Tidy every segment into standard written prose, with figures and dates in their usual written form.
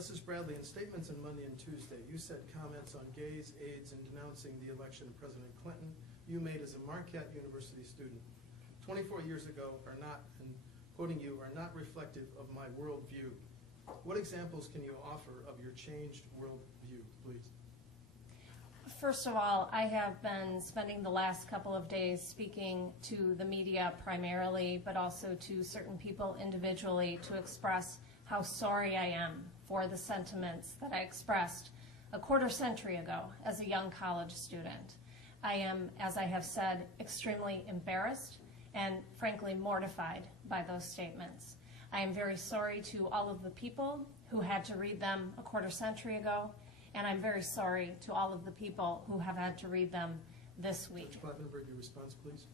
Justice Bradley, in statements on Monday and Tuesday, you said comments on gays, AIDS, and denouncing the election of President Clinton you made as a Marquette University student 24 years ago are not, and quoting you, are not reflective of my worldview. What examples can you offer of your changed worldview, please? First of all, I have been spending the last couple of days speaking to the media primarily, but also to certain people individually to express how sorry I am for the sentiments that I expressed a quarter century ago as a young college student. I am, as I have said, extremely embarrassed and frankly mortified by those statements. I am very sorry to all of the people who had to read them a quarter century ago, and I'm very sorry to all of the people who have had to read them this week. Judge Kloppenburg, your response, please.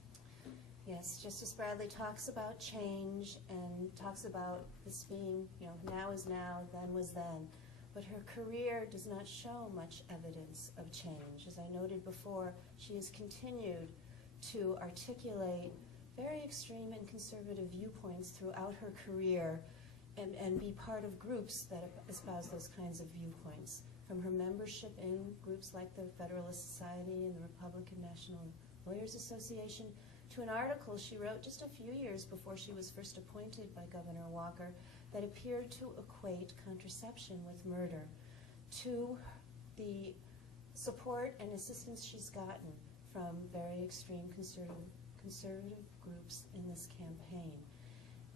Yes, Justice Bradley talks about change and talks about this being, now is now, then was then. But her career does not show much evidence of change. As I noted before, she has continued to articulate very extreme and conservative viewpoints throughout her career and be part of groups that espouse those kinds of viewpoints. From her membership in groups like the Federalist Society and the Republican National Lawyers Association, to an article she wrote just a few years before she was first appointed by Governor Walker that appeared to equate contraception with murder, to the support and assistance she's gotten from very extreme conservative groups in this campaign.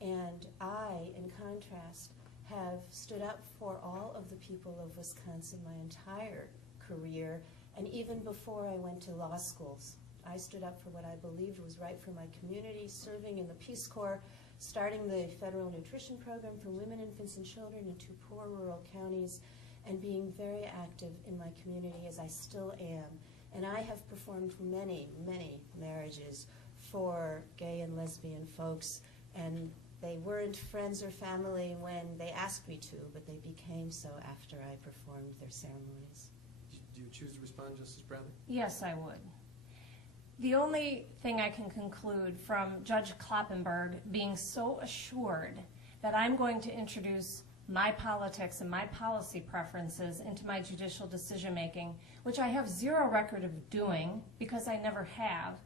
And I, in contrast, have stood up for all of the people of Wisconsin my entire career, and even before I went to law schools. I stood up for what I believed was right for my community, serving in the Peace Corps, starting the federal nutrition program for women, infants, and children in 2 poor rural counties, and being very active in my community as I still am. And I have performed many, many marriages for gay and lesbian folks, and they weren't friends or family when they asked me to, but they became so after I performed their ceremonies. Do you choose to respond, Justice Bradley? Yes, I would. The only thing I can conclude from Judge Kloppenburg being so assured that I'm going to introduce my politics and my policy preferences into my judicial decision-making, which I have zero record of doing because I never have,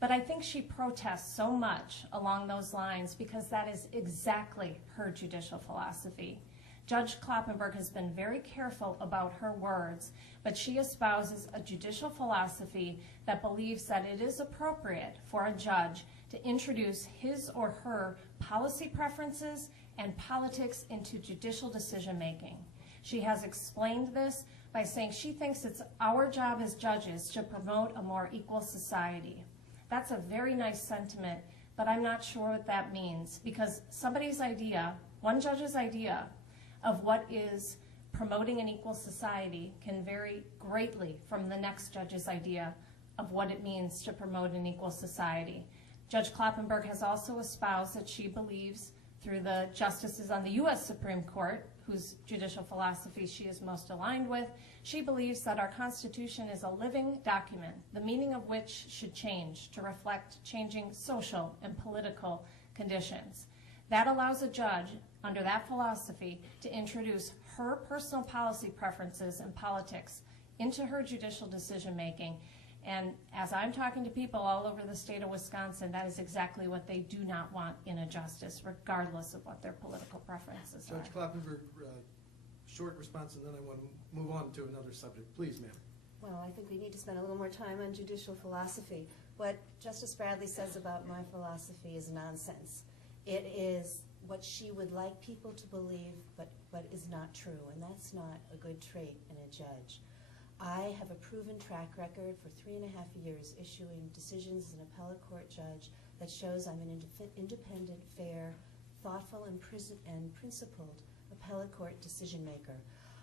but I think she protests so much along those lines because that is exactly her judicial philosophy. Judge Kloppenburg has been very careful about her words, but she espouses a judicial philosophy that believes that it is appropriate for a judge to introduce his or her policy preferences and politics into judicial decision-making. She has explained this by saying she thinks it's our job as judges to promote a more equal society. That's a very nice sentiment, but I'm not sure what that means, because somebody's idea, one judge's idea, of what is promoting an equal society can vary greatly from the next judge's idea of what it means to promote an equal society. Judge Kloppenburg has also espoused that she believes, through the justices on the U.S. Supreme Court, whose judicial philosophy she is most aligned with, she believes that our Constitution is a living document, the meaning of which should change to reflect changing social and political conditions. That allows a judge, under that philosophy, to introduce her personal policy preferences and politics into her judicial decision-making. And as I'm talking to people all over the state of Wisconsin, that is exactly what they do not want in a justice, regardless of what their political preferences are. Judge Kloppenburg, short response, and then I want to move on to another subject. Please, ma'am. Well, I think we need to spend a little more time on judicial philosophy. What Justice Bradley says about my philosophy is nonsense. It is what she would like people to believe, but is not true, and that's not a good trait in a judge. I have a proven track record for 3.5 years issuing decisions as an appellate court judge that shows I'm an independent, fair, thoughtful, and principled appellate court decision maker.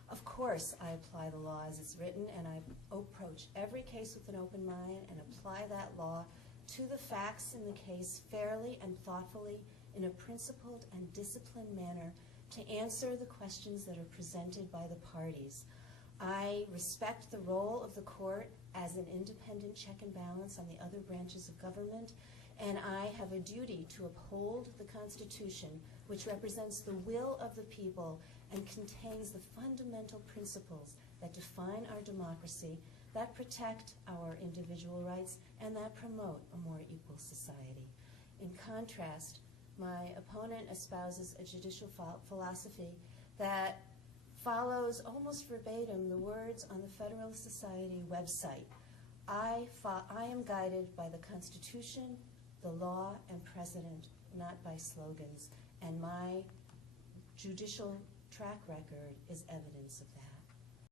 Of course, I apply the law as it's written, and I approach every case with an open mind and apply that law to the facts in the case fairly and thoughtfully in a principled and disciplined manner to answer the questions that are presented by the parties. I respect the role of the court as an independent check and balance on the other branches of government, and I have a duty to uphold the Constitution, which represents the will of the people and contains the fundamental principles that define our democracy, that protect our individual rights, and that promote a more equal society. In contrast, my opponent espouses a judicial philosophy that follows almost verbatim the words on the Federalist Society website. I am guided by the Constitution, the law, and precedent, not by slogans, and my judicial track record is evidence of that.